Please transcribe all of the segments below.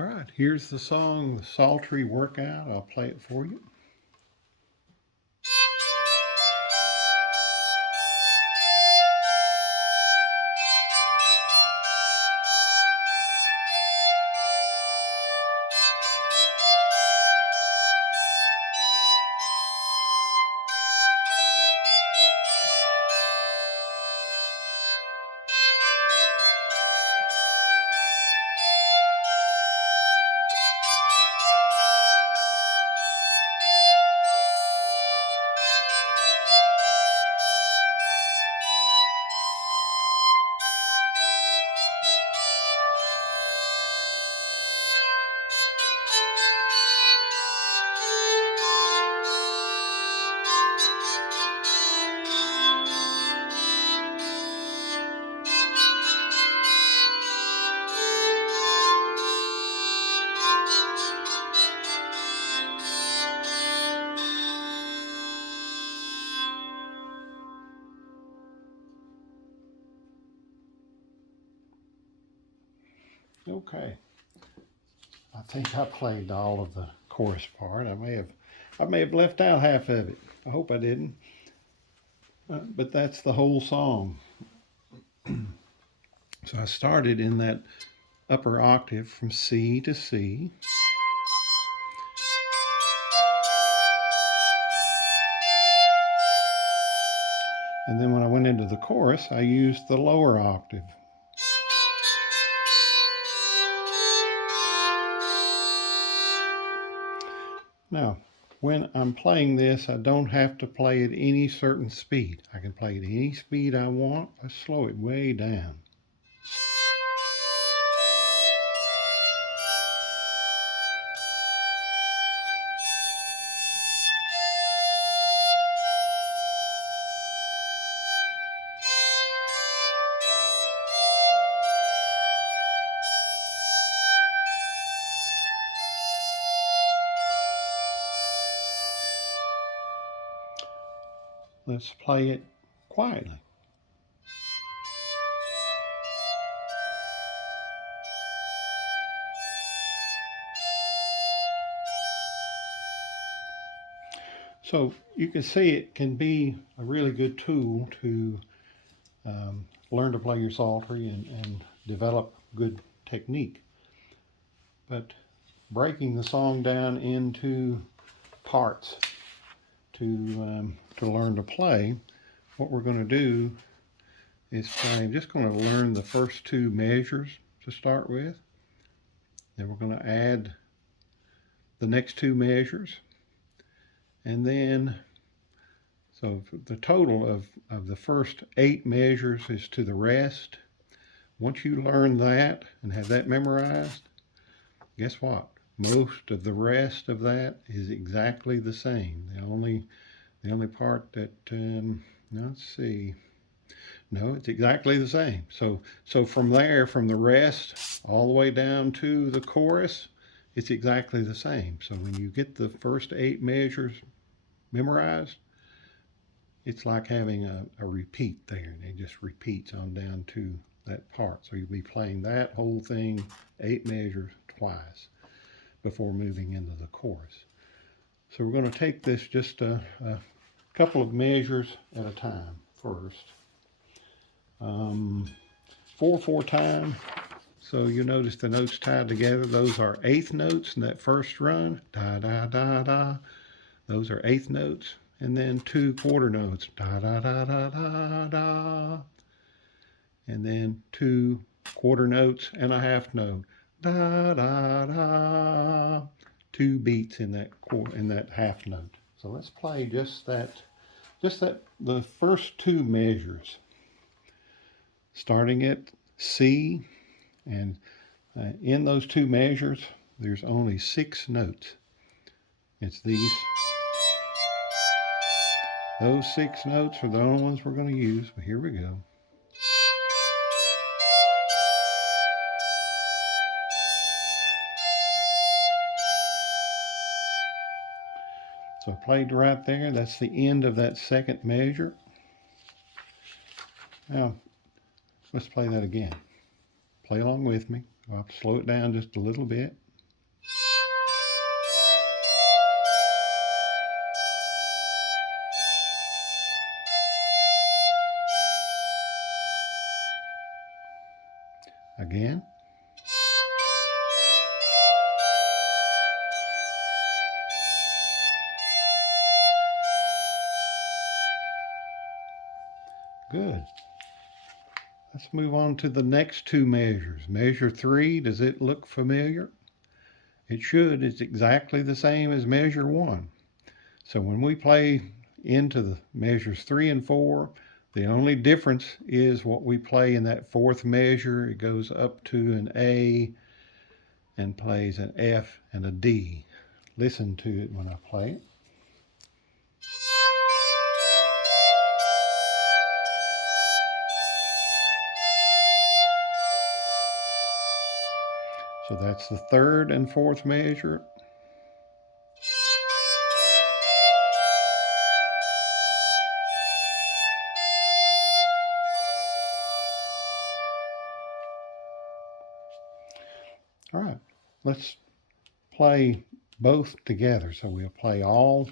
All right, here's the song, the Psaltery Workout. I'll play it for you. Okay, I think I played all of the chorus part. I may have left out half of it. I hope I didn't. But that's the whole song. So I started in that upper octave from C to C. And then when I went into the chorus, I used the lower octave. Now, when I'm playing this, I don't have to play at any certain speed. I can play at any speed I want. I slow it way down. Let's play it quietly. So you can see it can be a really good tool to learn to play your psaltery and develop good technique. But breaking the song down into parts to learn to play, what we're going to do is I'm just going to learn the first two measures to start with. Then we're going to add the next two measures. And then, so the total of the first 8 measures is to the rest. Once you learn that and have that memorized, guess what? Most of the rest of that is exactly the same. The only part that, let's see, no, it's exactly the same. So from there, from the rest all the way down to the chorus, it's exactly the same. So when you get the first 8 measures memorized, it's like having a repeat there. It just repeats on down to that part. So you'll be playing that whole thing 8 measures twice before moving into the chorus. So we're going to take this just a couple of measures at a time first. 4/4 time. So you notice the notes tied together. Those are 8th notes in that first run. Da, da, da, da. Those are 8th notes. And then 2 quarter notes. Da, da, da, da, da, da. And then 2 quarter notes and a half note. Da, da, da. 2 beats in that half note. So let's play just the first 2 measures. Starting at C, and in those 2 measures, there's only 6 notes. It's these. Those 6 notes are the only ones we're going to use, but here we go. So I played right there. That's the end of that second measure. Now, let's play that again. Play along with me. I'll slow it down just a little bit. Again. Good. Let's move on to the next two measures. Measure 3, does it look familiar? It should. It's exactly the same as measure 1. So when we play into the measures 3 and 4, the only difference is what we play in that fourth measure. It goes up to an A and plays an F and a D. Listen to it when I play it. So that's the third and fourth measure. All right, let's play both together. So we'll play all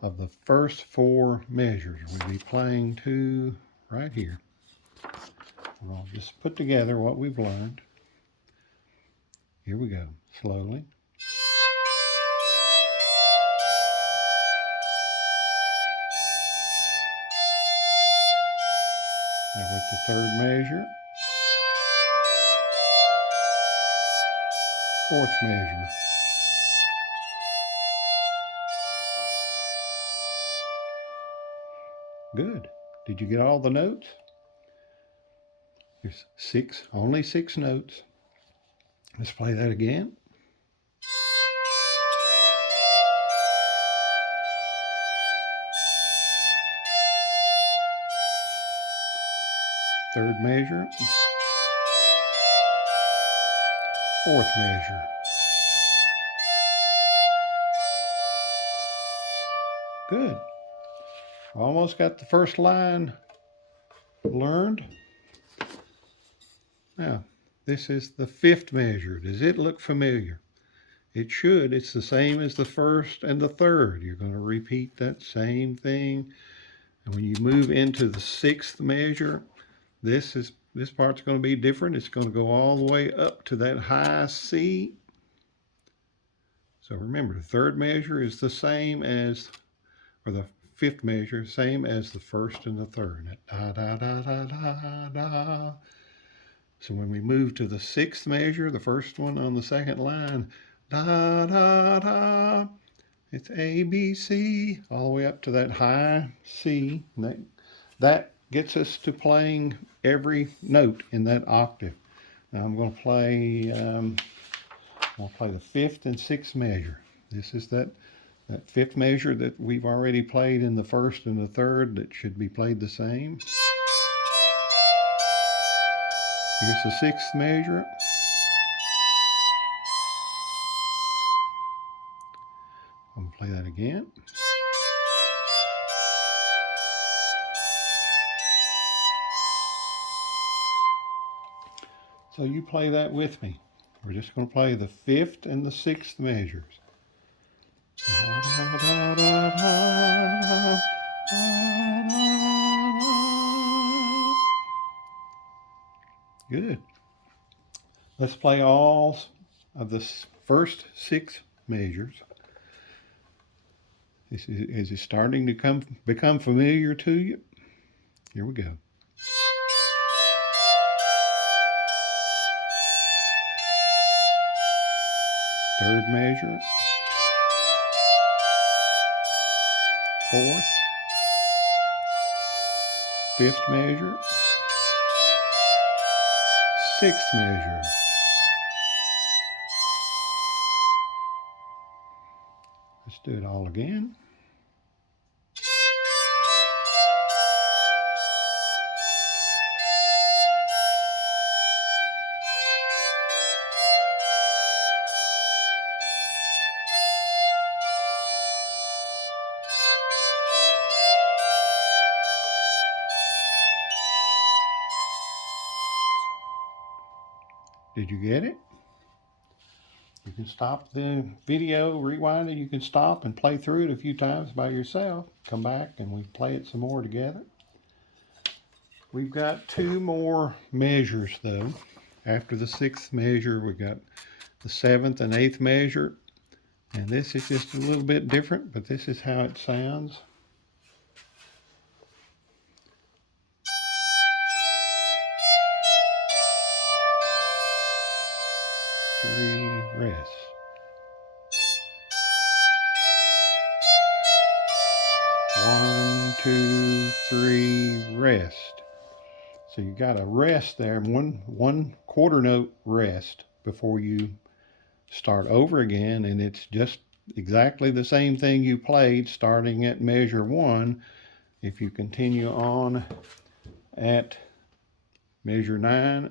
of the first 4 measures. We'll be playing 2 right here. We'll just put together what we've learned. Here we go, slowly. Now with the third measure, fourth measure. Good. Did you get all the notes? There's 6, only 6 notes. Let's play that again. Third measure. Fourth measure. Good. Almost got the first line learned. Now, this is the 5th measure. Does it look familiar? It should. It's the same as the first and the third. You're going to repeat that same thing. And when you move into the 6th measure, this part's going to be different. It's going to go all the way up to that high C. So remember, the third measure is the same as, or the 5th measure, same as the first and the third. Da, da, da, da, da, da. So when we move to the 6th measure, the first one on the second line, da, da, da, it's A, B, C, all the way up to that high C. And that gets us to playing every note in that octave. Now I'm going to play, I'll play the 5th and 6th measure. This is that 5th measure that we've already played in the first and the third that should be played the same. Here's the 6th measure. I'm going to play that again. So you play that with me. We're just going to play the 5th and the 6th measures. Good. Let's play all of the first 6 measures. Is it starting to become familiar to you? Here we go. Third measure. Fourth. 5th measure. 6th measure. Let's do it all again. Did you get it? You can stop the video, rewind it. You can stop and play through it a few times by yourself. Come back and we play it some more together. We've got 2 more measures though. after the 6th measure, we got the 7th and 8th measure. And this is just a little bit different, but this is how it sounds. Three, rest. One, two, three, rest. So you got a rest there, one quarter note rest before you start over again, and it's just exactly the same thing you played starting at measure 1. If you continue on at measure 9,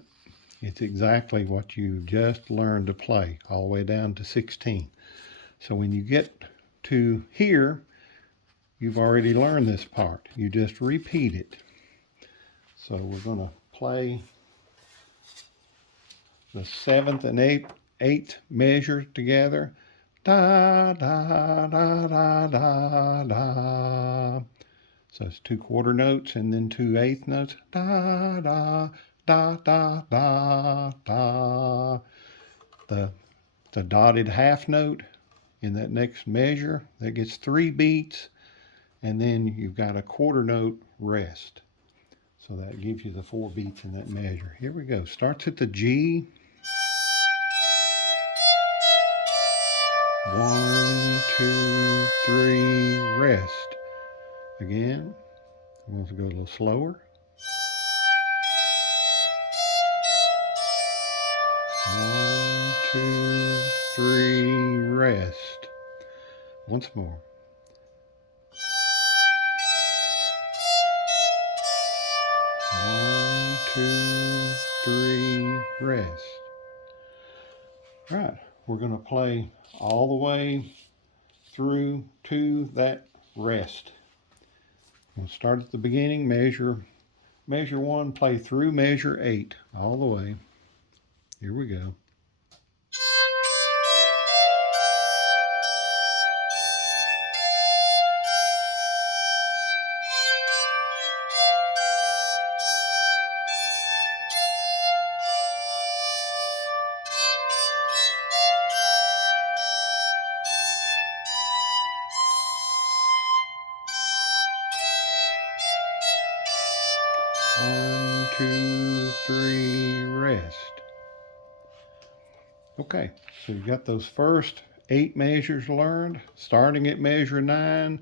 it's exactly what you just learned to play, all the way down to 16. So when you get to here, you've already learned this part. You just repeat it. So we're going to play the 7th and 8th measure together. Da, da, da, da, da, da. So it's 2 quarter notes and then 2 eighth notes. Da, da, da, da, da, da. The dotted half note in that next measure, that gets 3 beats, and then you've got a quarter note rest. So that gives you the 4 beats in that measure. Here we go. Starts at the G. 1, 2, 3, rest. Again, we'll go a little slower. 1, 2, 3, rest. Once more. 1, 2, 3, rest. All right, we're going to play all the way through to that rest. We'll start at the beginning, measure 1, play through measure 8, all the way. Here we go. One, two, three, rest. Okay, so you've got those first 8 measures learned. Starting at measure 9,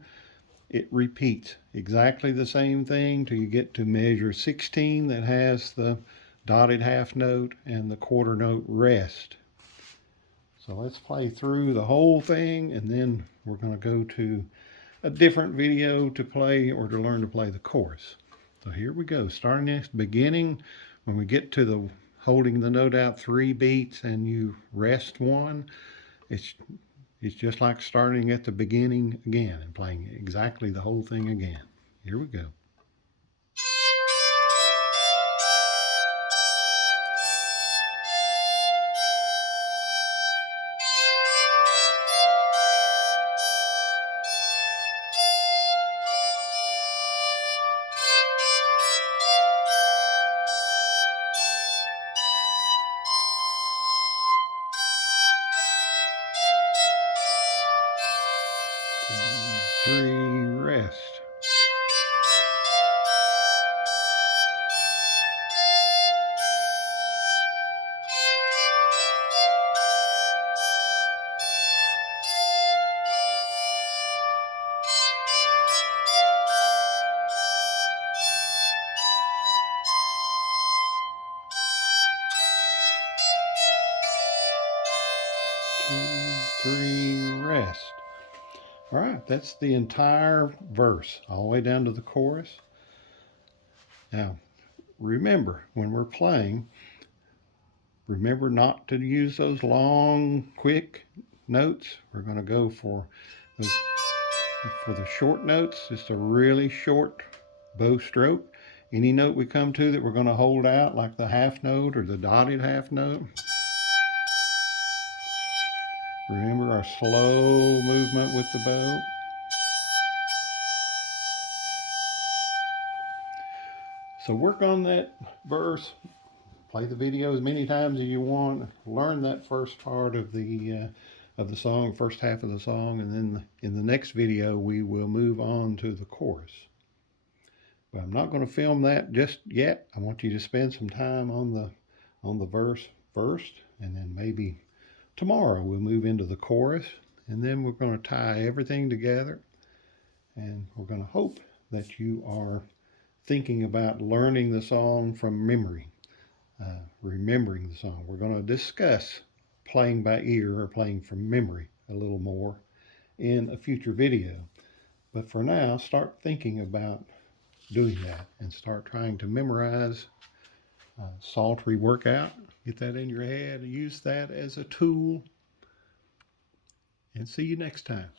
it repeats exactly the same thing till you get to measure 16 that has the dotted half note and the quarter note rest. So let's play through the whole thing, and then we're going to go to a different video to play or to learn to play the chorus. So here we go, starting at the beginning. When we get to the holding the note out 3 beats and you rest 1, it's just like starting at the beginning again and playing exactly the whole thing again. Here we go. Three, rest. Two, three, rest. All right, that's the entire verse, all the way down to the chorus. Now, remember, when we're playing, remember not to use those long, quick notes. We're going to go for the short notes, just a really short bow stroke. Any note we come to that we're going to hold out, like the half note or the dotted half note. Remember our slow movement with the bow. So work on that verse play the video as many times as you want. Learn that first part of the song, first half of the song, and then in the next video we will move on to the chorus. But I'm not going to film that just yet. I want you to spend some time on the verse first, and then maybe tomorrow we'll move into the chorus, and then we're going to tie everything together, and we're going to hope that you are thinking about learning the song from memory, remembering the song. We're going to discuss playing by ear or playing from memory a little more in a future video. But for now, start thinking about doing that and start trying to memorize Psaltery workout. Get that in your head, use that as a tool, and see you next time.